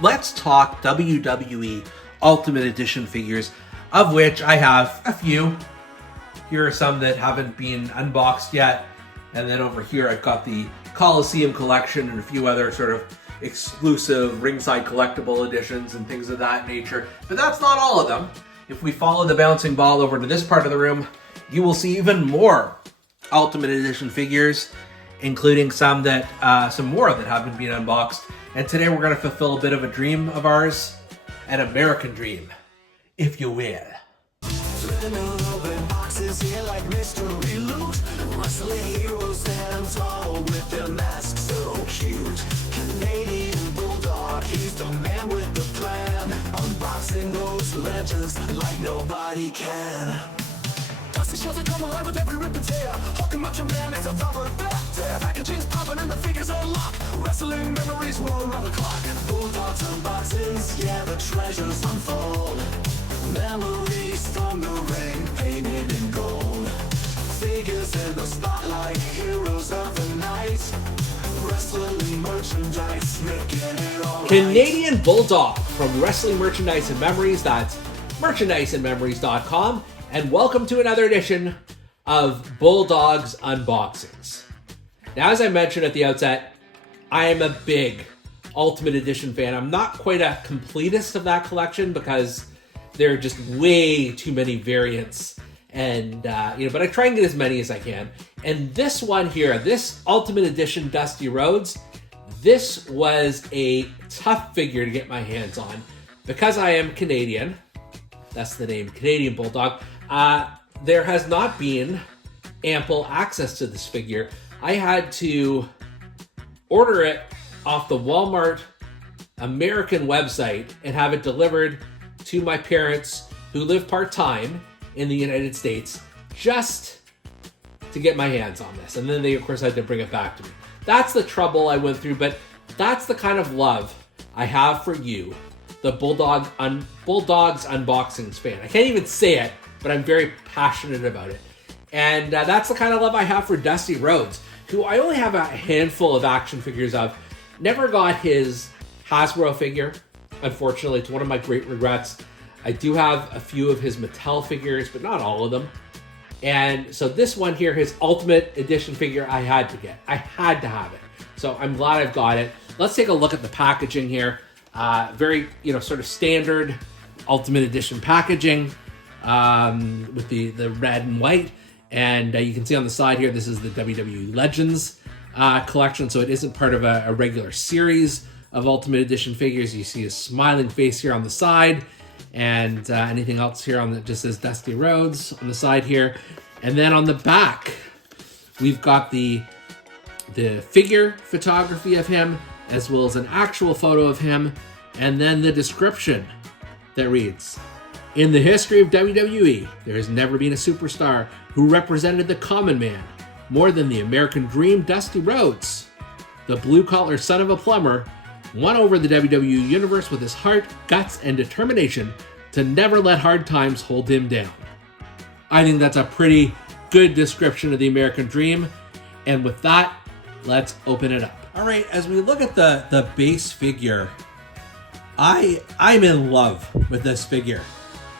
let's talk WWE Ultimate Edition figures, of which I have a few. Here are some that haven't been unboxed yet. And then over here, I've got the Coliseum collection and a few other sort of exclusive ringside collectible editions and things of that nature. But that's not all of them. If we follow the bouncing ball over to this part of the room, you will see even more Ultimate Edition figures, including some more that haven't been unboxed. And today we're going to fulfill a bit of a dream of ours, an American dream, if you will. Here like mystery loot, wrestling heroes stand tall with their masks so cute. Canadian Bulldog, he's the man with the plan, unboxing those legends like nobody can. Dusty shows that come alive with every rip and tear. Hulking Macho Man makes a proper bet. Packaging's popping and the figures unlock. Wrestling memories roll around the clock. Bulldogs unboxings, yeah, the treasures unfold. Memories from the rain, painted in gold. Figures in the spotlight, heroes of the night. Wrestling merchandise, making it all right. Canadian Bulldog from Wrestling Merchandise and Memories. That's merchandiseandmemories.com. And welcome to another edition of Bulldog's Unboxings. Now, as I mentioned at the outset, I am a big Ultimate Edition fan. I'm not quite a completist of that collection because there are just way too many variants, and but I try and get as many as I can. And this one here, this Ultimate Edition Dusty Rhodes, this was a tough figure to get my hands on because I am Canadian. That's the name, Canadian Bulldog. There has not been ample access to this figure. I had to order it off the Walmart American website and have it delivered to my parents who live part-time in the United States just to get my hands on this. And then they, of course, had to bring it back to me. That's the trouble I went through, but that's the kind of love I have for you, the Bulldogs Unboxings fan. I can't even say it, but I'm very passionate about it. And that's the kind of love I have for Dusty Rhodes, who I only have a handful of action figures of. Never got his Hasbro figure. Unfortunately, it's one of my great regrets. I do have a few of his Mattel figures, but not all of them. And so this one here, his Ultimate Edition figure, I had to get. I had to have it. So I'm glad I've got it. Let's take a look at the packaging here. Very, sort of standard Ultimate Edition packaging with the red and white. And you can see on the side here, this is the WWE Legends collection. So it isn't part of a regular series of Ultimate Edition figures. You see a smiling face here on the side, and anything else here on that just says Dusty Rhodes on the side here. And then on the back, we've got the figure photography of him, as well as an actual photo of him, and then the description that reads, "In the history of WWE, there has never been a superstar who represented the common man more than the American Dream, Dusty Rhodes. The blue-collar son of a plumber won over the WWE Universe with his heart, guts, and determination to never let hard times hold him down." I think that's a pretty good description of the American Dream. And with that, let's open it up. All right, as we look at the base figure, I'm in love with this figure.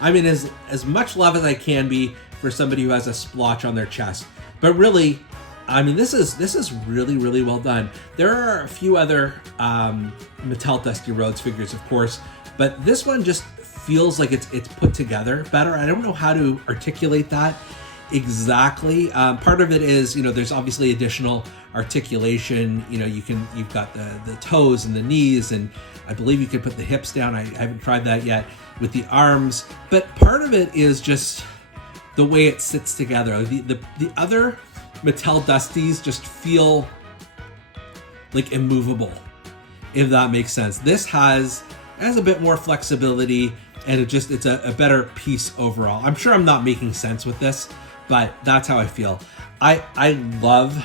I'm in as much love as I can be for somebody who has a splotch on their chest. But really, I mean, this is really, really well done. There are a few other Mattel Dusty Rhodes figures, of course, but this one just feels like it's put together better. I don't know how to articulate that exactly. Part of it is, there's obviously additional articulation. You've got the toes and the knees, and I believe you can put the hips down. I haven't tried that yet with the arms, but part of it is just the way it sits together. The other Mattel Dusties just feel like immovable, if that makes sense. This has a bit more flexibility, and it's a better piece overall. I'm sure I'm not making sense with this, but that's how I feel. I love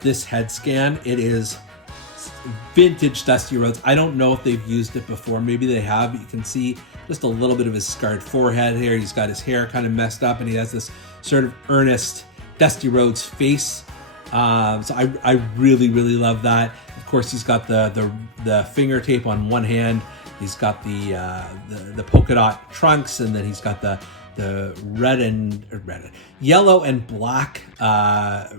this head scan. It is vintage Dusty Rhodes. I don't know if they've used it before. Maybe they have. You can see just a little bit of his scarred forehead here. He's got his hair kind of messed up, and he has this sort of earnest Dusty Rhodes face. So I really, really love that. Of course, he's got the finger tape on one hand He's got the polka dot trunks, and then he's got the yellow and black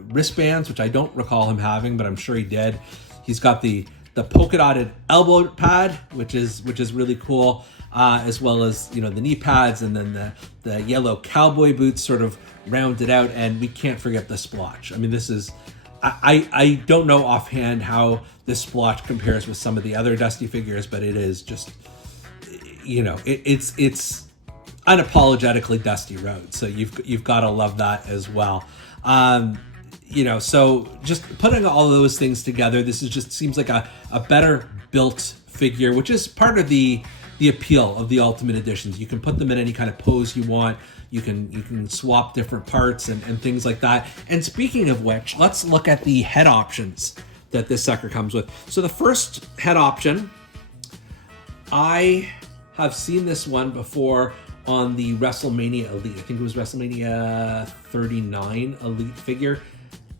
wristbands, which I don't recall him having, but I'm sure he did. He's got the polka dotted elbow pad, which is really cool, as well as the knee pads, and then the yellow cowboy boots sort of rounded out, and we can't forget the splotch. I mean, this is I don't know offhand how this splotch compares with some of the other Dusty figures, but it is just it's unapologetically Dusty Rhodes, so you've got to love that as well. So just putting all of those things together, this is just seems like a better built figure, which is part of the appeal of the Ultimate Editions. You can put them in any kind of pose you want. You can swap different parts and things like that. And speaking of which, let's look at the head options that this sucker comes with. So the first head option, I have seen this one before on the WrestleMania Elite. I think it was WrestleMania 39 Elite figure.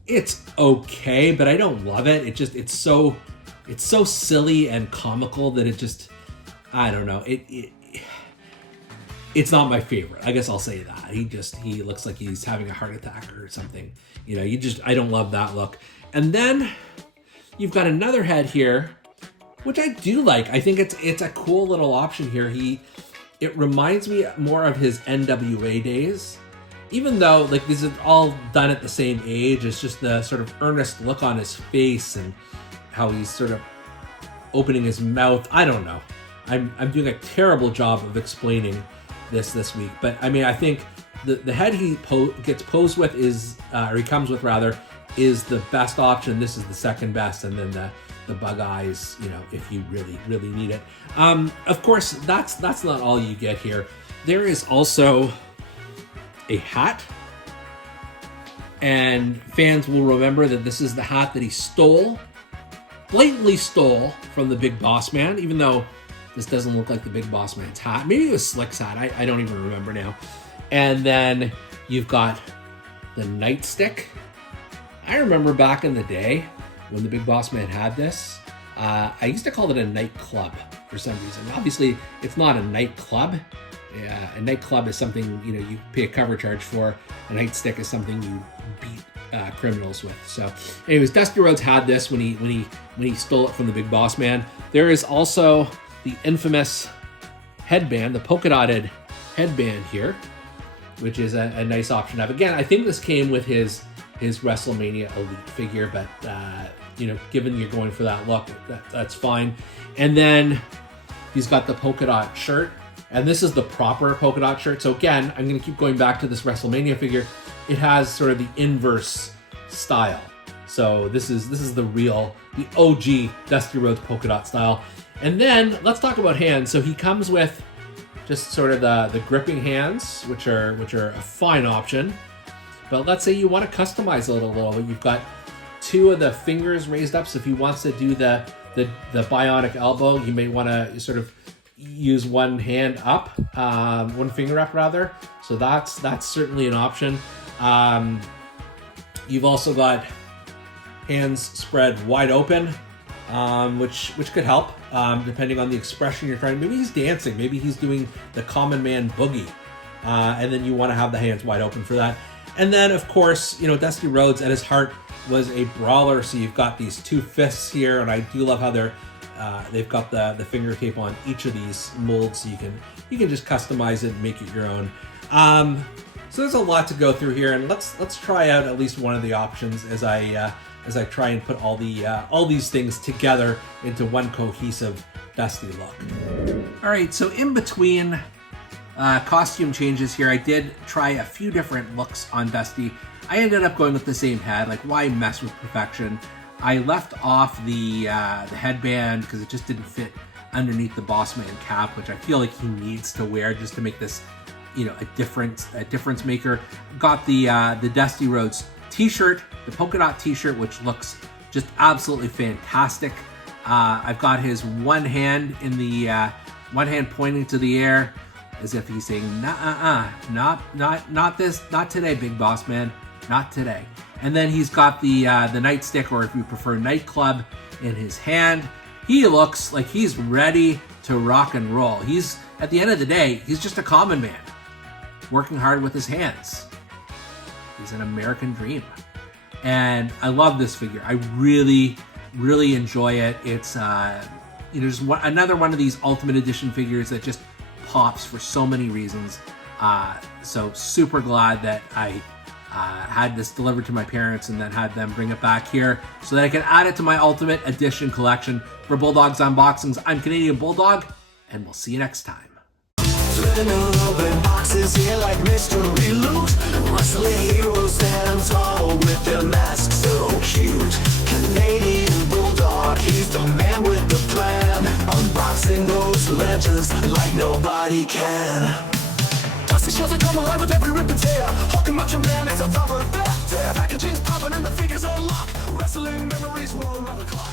It's okay, but I don't love it. It's so silly and comical that it just, I don't know. It's not my favorite. I guess I'll say that. He looks like he's having a heart attack or something. I don't love that look. And then you've got another head here, which I do like. I think it's a cool little option here. It reminds me more of his NWA days. Even though these are all done at the same age, it's just the sort of earnest look on his face and how he's sort of opening his mouth. I don't know. I'm doing a terrible job of explaining this week, but I mean, I think the head he gets posed with he comes with rather, is the best option. This is the second best, and then the bug eyes, if you really need it. Of course, that's not all you get here. There is also a hat, and fans will remember that this is the hat that he blatantly stole from the Big Boss Man, even though this doesn't look like the Big Boss Man's hat. Maybe it was Slick's hat. I don't even remember now. And then you've got the nightstick. I remember back in the day when the Big Boss Man had this, I used to call it a nightclub for some reason. Obviously, it's not a nightclub. A nightclub is something you pay a cover charge for. A nightstick is something you beat criminals with. So, anyways, Dusty Rhodes had this when he stole it from the Big Boss Man. There is also the infamous headband, the polka dotted headband here, which is a nice option. Now, again, I think this came with his WrestleMania Elite figure, but given you're going for that look, that's fine. And then he's got the polka dot shirt, and this is the proper polka dot shirt. So again, I'm going to keep going back to this WrestleMania figure. It has sort of the inverse style. So this is the OG Dusty Rhodes polka dot style. And then let's talk about hands. So he comes with just sort of the gripping hands, which are a fine option. But let's say you want to customize it a little bit. You've got two of the fingers raised up. So if he wants to do the bionic elbow, you may want to sort of use one hand up, one finger up rather. So that's certainly an option. You've also got hands spread wide open, which could help depending on the expression you're trying. Maybe he's dancing. Maybe he's doing the common man boogie, and then you want to have the hands wide open for that. And then, of course, Dusty Rhodes at his heart was a brawler. So you've got these two fists here, and I do love how they've got the finger tape on each of these molds, so you can just customize it and make it your own. So there's a lot to go through here, and let's try out at least one of the options as I try and put all these things together into one cohesive Dusty look. All right, so in between costume changes here, I did try a few different looks on Dusty. I ended up going with the same head. Like, why mess with perfection? I left off the headband because it just didn't fit underneath the Boss Man cap, which I feel like he needs to wear just to make this, a difference maker. Got the Dusty Rhodes t-shirt, the polka dot t-shirt, which looks just absolutely fantastic. I've got his one hand pointing to the air, as if he's saying, not this, not today, Big Boss Man, not today. And then he's got the nightstick, or if you prefer nightclub, in his hand. He looks like he's ready to to rock and roll. He's, at the end of the day, he's just a common man, working hard with his hands. He's an American dream. And I love this figure. I really, really enjoy it. It's just another one of these Ultimate Edition figures that just pops for so many reasons. So super glad that I had this delivered to my parents and then had them bring it back here so that I can add it to my Ultimate Edition collection. For Bulldog's Unboxings, I'm Canadian Bulldog, and we'll see you next time. Living in open boxes here like mystery loot. Wrestling heroes stand tall with their masks so cute. Canadian Bulldog, he's the man with the plan. Unboxing those legends like nobody can. Dusty shows that come alive with every rip and tear. Hulking Macho Man is on top of that. Packaging's popping and the figures unlocked. Wrestling memories roll around the clock.